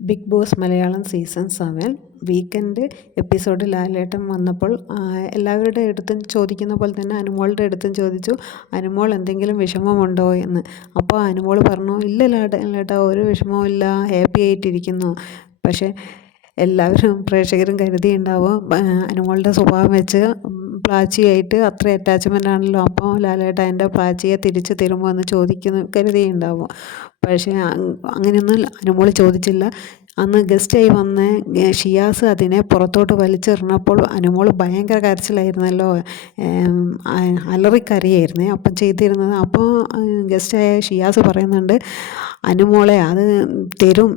Big Boss Malayalam season seven weekend എപ്പിസോഡിൽ ലാലേട്ടൻ വന്നപ്പോൾ എല്ലാവരുടെ അടുത്തും ചോദിക്കുന്ന പോലെ തന്നെ അനുമോളുടെ അടുത്തും ചോദിച്ചു അനുമോൾ എന്തെങ്കിലും വിഷമമുണ്ടോ? എന്ന്. അപ്പോൾ അനുമോൾ പറഞ്ഞു ഇല്ല ലാലേട്ടാ ഒരു വിഷമവും ഇല്ല ഹാപ്പി ആയിട്ടിരിക്കുന്നു. പക്ഷേ എല്ലാവരും പ്രേക്ഷകരും കരുതിയുണ്ടാവും അനുമോളുടെ സ്വഭാവം വെച്ച് പ്ലാച്ചിയായിട്ട് അത്ര അറ്റാച്ച്മെന്റ് ആണല്ലോ. അപ്പോൾ ലാലേട്ട എന്റെ പ്ലാച്ചിയെ തിരിച്ച് തരുമോ? എന്ന് ചോദിക്കുന്നു കരുതിയുണ്ടാവും. പക്ഷേ അങ്ങനെയൊന്നും അനുമോൾ ചോദിച്ചില്ല. അന്ന് ഗസ്റ്റായി വന്ന ഷിയാസ് അതിനെ പുറത്തോട്ട് വലിച്ചെറിഞ്ഞപ്പോൾ അനുമോൾ ഭയങ്കര കരച്ചിലായിരുന്നല്ലോ. അലറിക്കരയായിരുന്നേ. അപ്പം ചെയ്തിരുന്നത് അപ്പോൾ ഗസ്റ്റായ ഷിയാസ് പറയുന്നുണ്ട് അനുമോളെ അത് തരും.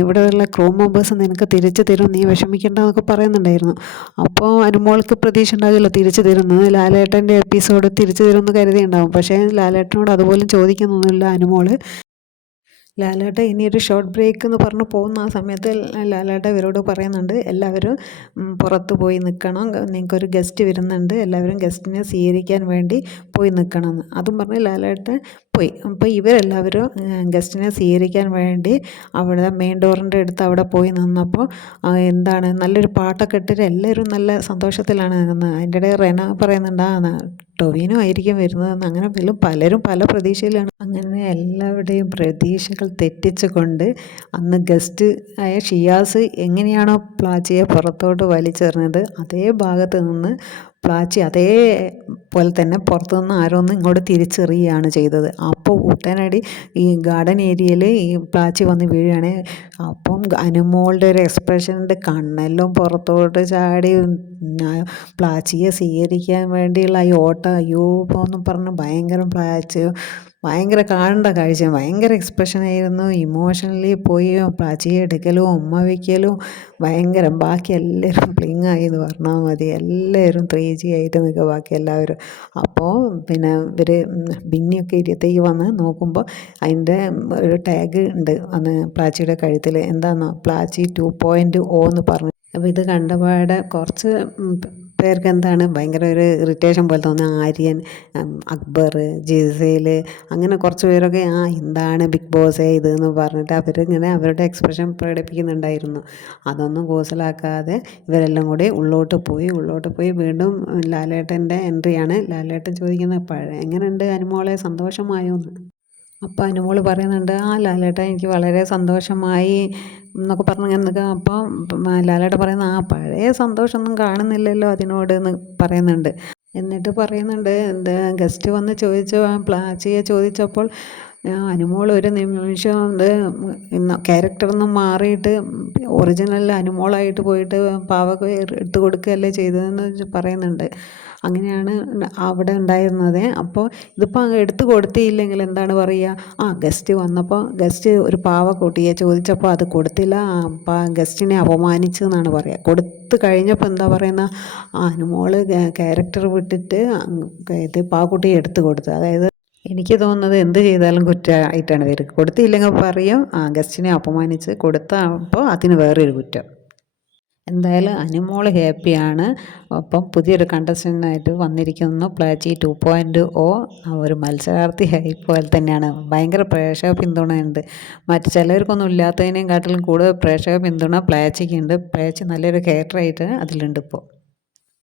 ഇവിടെയുള്ള ക്രൂ മെമ്പേഴ്സ് നിനക്ക് തിരിച്ചു തരും. നീ വിഷമിക്കേണ്ട എന്നൊക്കെ പറയുന്നുണ്ടായിരുന്നു. അപ്പോൾ അനുമോൾക്ക് പ്രതീക്ഷ ഉണ്ടാകില്ല തിരിച്ചു തരുന്നത്. ലാലേട്ടന്റെ എപ്പിസോഡ് തിരിച്ചു തരുമെന്ന് കരുതിയുണ്ടാവും. പക്ഷേ ലാലേട്ടനോട് അതുപോലും ചോദിക്കുന്നൊന്നുമില്ല അനുമോൾ ലാലേട്ട ഇനിയൊരു ഷോർട്ട് ബ്രേക്ക് എന്ന് പറഞ്ഞ് പോകുന്ന ആ സമയത്ത് ലാലേട്ട ഇവരോട് പറയുന്നുണ്ട് എല്ലാവരും പുറത്ത് പോയി നിൽക്കണം നിങ്ങൾക്കൊരു ഗസ്റ്റ് വരുന്നുണ്ട്. എല്ലാവരും ഗസ്റ്റിനെ സ്വീകരിക്കാൻ വേണ്ടി പോയി നിൽക്കണമെന്ന് അതും പറഞ്ഞ് ലാലേട്ട പോയി. അപ്പോൾ ഇവരെല്ലാവരും ഗസ്റ്റിനെ സ്വീകരിക്കാൻ വേണ്ടി അവിടെ മെയിൻ ഡോറിന്റെ അടുത്ത് അവിടെ പോയി നിന്നപ്പോൾ എന്താണ് നല്ലൊരു പാട്ടൊക്കെ ഇട്ടിട്ട് എല്ലാവരും നല്ല സന്തോഷത്തിലാണ് നിന്നത് അതിന്റെ ഇടയിൽ റെന പറയുന്നുണ്ട് ടൊവിനോ ആയിരിക്കും വരുന്നതെന്ന്. അങ്ങനെ പലരും പലരും പല പ്രതീക്ഷയിലാണ്. അങ്ങനെ എല്ലാവരുടെയും പ്രതീക്ഷകൾ തെറ്റിച്ചുകൊണ്ട് അന്ന് ഗസ്റ്റ് ആയ ഷിയാസ് എങ്ങനെയാണോ പ്ലാച്ചിയെ പുറത്തോട്ട് വലിച്ചെറിഞ്ഞത് അതേ ഭാഗത്ത് നിന്ന് പ്ലാച്ചി അതേപോലെ തന്നെ പുറത്തുനിന്ന് ആരോന്ന് ഇങ്ങോട്ട് തിരിച്ചെറിയുകയാണ് ചെയ്തത്. അപ്പോൾ ഉടനടി ഈ ഗാർഡൻ ഏരിയയിൽ ഈ പ്ലാച്ചി വന്ന് വീഴുകയാണ്. അപ്പം അനുമോളുടെ ഒരു എക്സ്പ്രഷന്റെ കണ്ണെല്ലാം പുറത്തോട്ട് ചാടി പ്ലാച്ചിയെ സ്വീകരിക്കാൻ വേണ്ടിയുള്ള ഈ ഓട്ടം അയ്യോ എന്നും പറഞ്ഞ് ഭയങ്കര പ്ലാച്ച് ഭയങ്കര കാണേണ്ട കാഴ്ച ഭയങ്കര എക്സ്പ്രഷനായിരുന്നു ഇമോഷണലി പോയി പ്രാച്ചിയെ എടുക്കലും ഉമ്മ വയ്ക്കലും ഭയങ്കരം. ബാക്കി എല്ലാവരും ആയി എന്ന് പറഞ്ഞാൽ മതി. എല്ലാവരും ത്രീ ജി ആയിട്ട് നിൽക്കുക ബാക്കി എല്ലാവരും. അപ്പോൾ പിന്നെ ഇവർ ബിന്നിയൊക്കെ ഇരുത്തേക്ക് വന്ന് നോക്കുമ്പോൾ അതിന്റെ ഒരു ടാഗ് ഉണ്ട് അന്ന് പ്ലാച്ചിയുടെ കഴുത്തിൽ എന്താണെന്നോ പ്ലാച്ചി ടു പോയിന്റ് ഓ എന്ന് പറഞ്ഞു അപ്പോൾ ഇത് കണ്ടപാടെ കുറച്ച് പേർക്ക് എന്താണ് ഭയങ്കര ഒരു ഇറിറ്റേഷൻ പോലെ തോന്നുന്നത് ആര്യൻ അക്ബർ ജിസേൽ അങ്ങനെ കുറച്ച് പേരൊക്കെ ആ എന്താണ് ബിഗ് ബോസ് എന്ന് പറഞ്ഞിട്ട് അവരിങ്ങനെ അവരുടെ എക്സ്പ്രഷൻ പ്രകടിപ്പിക്കുന്നുണ്ടായിരുന്നു. അതൊന്നും കൂസലാക്കാതെ ഇവരെല്ലാം കൂടി ഉള്ളോട്ട് പോയി ഉള്ളോട്ട് പോയി വീണ്ടും ലാലേട്ടന്റെ എൻട്രിയാണ് ലാലേട്ടൻ ചോദിക്കുന്നത് പഴയ എങ്ങനെയുണ്ട് അനുമോളെ? സന്തോഷമായോ എന്ന് അപ്പോൾ അനുമോൾ പറയുന്നുണ്ട് ആ ലാലേട്ട എനിക്ക് വളരെ സന്തോഷമായി എന്നൊക്കെ പറഞ്ഞ് ഇങ്ങനെ നിൽക്കുക അപ്പം ലാലേട്ട പറയുന്ന ആ പഴയ സന്തോഷമൊന്നും കാണുന്നില്ലല്ലോ അതിനോട് എന്ന് പറയുന്നുണ്ട്. എന്നിട്ട് പറയുന്നുണ്ട് എന്താ ഗസ്റ്റ് വന്ന് ചോദിച്ചു പ്ലാച്ചിയെ ചോദിച്ചപ്പോൾ അനുമോൾ ഒരു നിമിഷം ഇത് ക്യാരക്ടറൊന്നും മാറിയിട്ട് ഒറിജിനൽ അനുമോളായിട്ട് പോയിട്ട് പാവ എടുത്തു കൊടുക്കുകയല്ലേ ചെയ്തതെന്ന് പറയുന്നുണ്ട്. അങ്ങനെയാണ് അവിടെ ഉണ്ടായിരുന്നത്. അപ്പോൾ ഇതിപ്പോൾ എടുത്തു കൊടുത്തില്ലെങ്കിൽ എന്താണ് പറയുക? ആ ഗസ്റ്റ് വന്നപ്പോൾ ഗസ്റ്റ് ഒരു പാവ കുട്ടിയെ ചോദിച്ചപ്പോൾ അത് കൊടുത്തില്ല. ഗസ്റ്റിനെ അപമാനിച്ചു എന്നാണ് പറയുക. കൊടുത്തു കഴിഞ്ഞപ്പോൾ എന്താ പറയുന്ന? അനുമോൾ ക്യാരക്ടർ വിട്ടിട്ട് ഇത് പാവക്കുട്ടിയെ എടുത്തു കൊടുത്തു അതായത് എനിക്ക് തോന്നുന്നത് എന്ത് ചെയ്താലും കുറ്റമായിട്ടാണ് വരിക. കൊടുത്തില്ലെങ്കിൽ പറയും. ആ ഗസ്റ്റിനെ അപമാനിച്ച് കൊടുത്തപ്പോൾ അതിന് വേറൊരു കുറ്റം. എന്തായാലും അനുമോൾ ഹാപ്പിയാണ്. ഒപ്പം പുതിയൊരു കണ്ടസ്റ്റന്റായിട്ട് വന്നിരിക്കുന്നു. പ്ലാച്ചി ടു പോയിന്റ് ഓ ഒരു മത്സരാർത്ഥി പോലെ തന്നെയാണ്. ഭയങ്കര പ്രേക്ഷക പിന്തുണയുണ്ട്. മറ്റ് ചിലർക്കൊന്നും ഇല്ലാത്തതിനേക്കാട്ടിലും കൂടുതൽ പ്രേക്ഷക പിന്തുണ പ്ലാച്ചിക്കുണ്ട്. പ്ലാച്ചി നല്ലൊരു ക്യാരക്ടറായിട്ട് അതിലുണ്ട് ഇപ്പോൾ